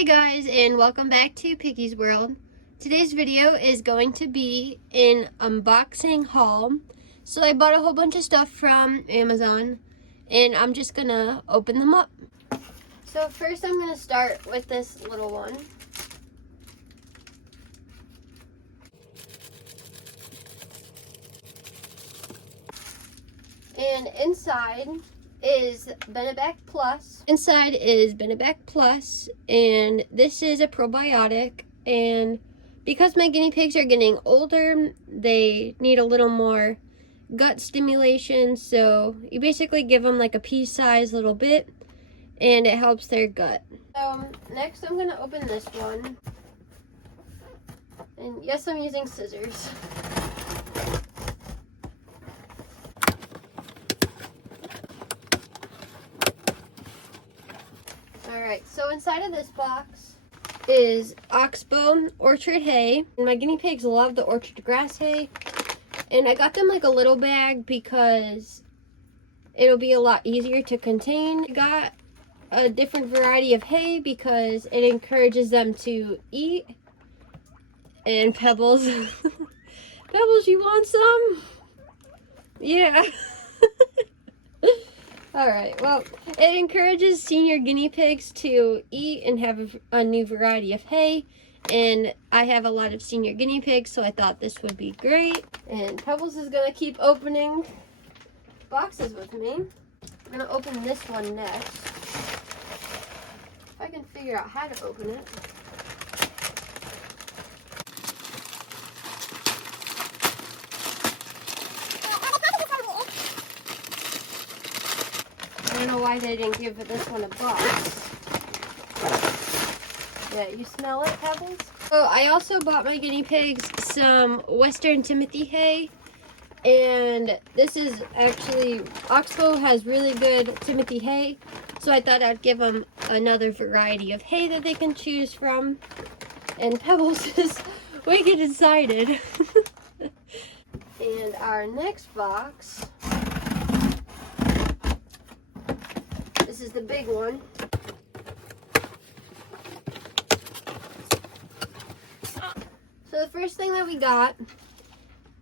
Hey guys, and welcome back to Piggy's World. Today's video is going to be an unboxing haul. So I bought a whole bunch of stuff from Amazon and I'm just gonna open them up. So first I'm gonna start with this little one. And inside is Beneback Plus. Inside is Beneback Plus, and this is a probiotic, and because my guinea pigs are getting older, they need a little more gut stimulation, so you basically give them like a pea-sized little bit, and it helps their gut. So next I'm gonna open this one, and yes, I'm using scissors. Alright, so inside of this box is Oxbow orchard hay. My guinea pigs love the orchard grass hay, and I got them like a little bag because it'll be a lot easier to contain. I got a different variety of hay because it encourages them to eat. And Pebbles, Pebbles, you want some? Yeah. Alright, well, it encourages senior guinea pigs to eat and have a new variety of hay, and I have a lot of senior guinea pigs, so I thought this would be great. And Pebbles is going to keep opening boxes with me. I'm going to open this one next. If I can figure out how to open it. I don't know why they didn't give this one a box. Yeah, you smell it, Pebbles? So I also bought my guinea pigs some Western Timothy hay. And this is actually, Oxbow has really good Timothy hay. So I thought I'd give them another variety of hay that they can choose from. And Pebbles is wicked excited. And our next box. This is the big one. So the first thing that we got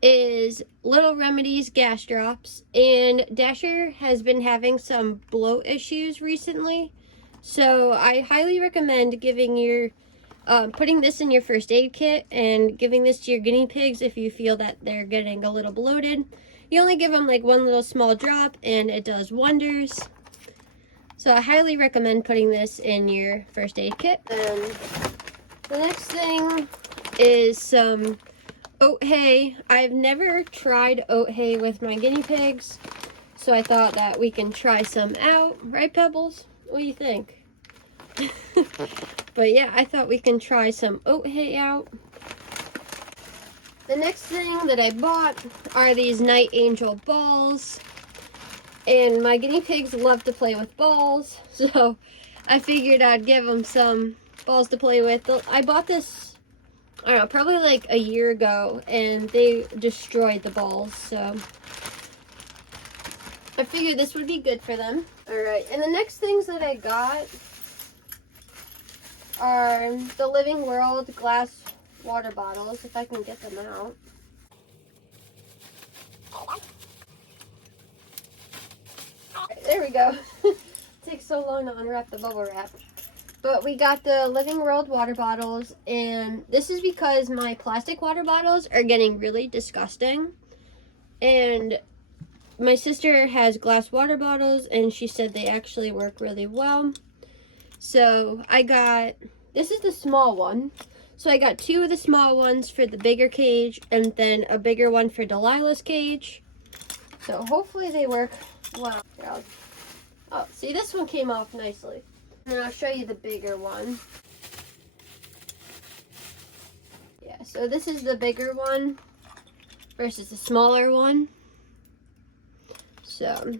is Little Remedies gas drops, and Dasher has been having some bloat issues recently, so I highly recommend giving your putting this in your first aid kit and giving this to your guinea pigs if you feel that they're getting a little bloated. You only give them like one little small drop and it does wonders. So I highly recommend putting this in your first aid kit. And the next thing is some oat hay. I've never tried oat hay with my guinea pigs, so I thought that we can try some out. Right, Pebbles? What do you think? But yeah, I thought we can try some oat hay out. The next thing that I bought are these Niteangel balls. And my guinea pigs love to play with balls, so I figured I'd give them some balls to play with. I bought this, I don't know, probably like a year ago, and they destroyed the balls, so I figured this would be good for them. Alright, and the next things that I got are the Living World glass water bottles, if I can get them out. There we go. It takes so long to unwrap the bubble wrap. But we got the Living World water bottles, and this is because my plastic water bottles are getting really disgusting. And my sister has glass water bottles, and she said they actually work really well. So I got, this is the small one. So I got two of the small ones for the bigger cage, and then a bigger one for Delilah's cage. So hopefully they work well. Oh, see, this one came off nicely. And then I'll show you the bigger one. Yeah, so this is the bigger one versus the smaller one. So,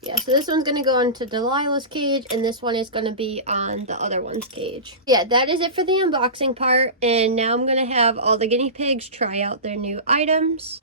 yeah, so this one's going to go into Delilah's cage, and this one is going to be on the other one's cage. Yeah, that is it for the unboxing part, and now I'm going to have all the guinea pigs try out their new items.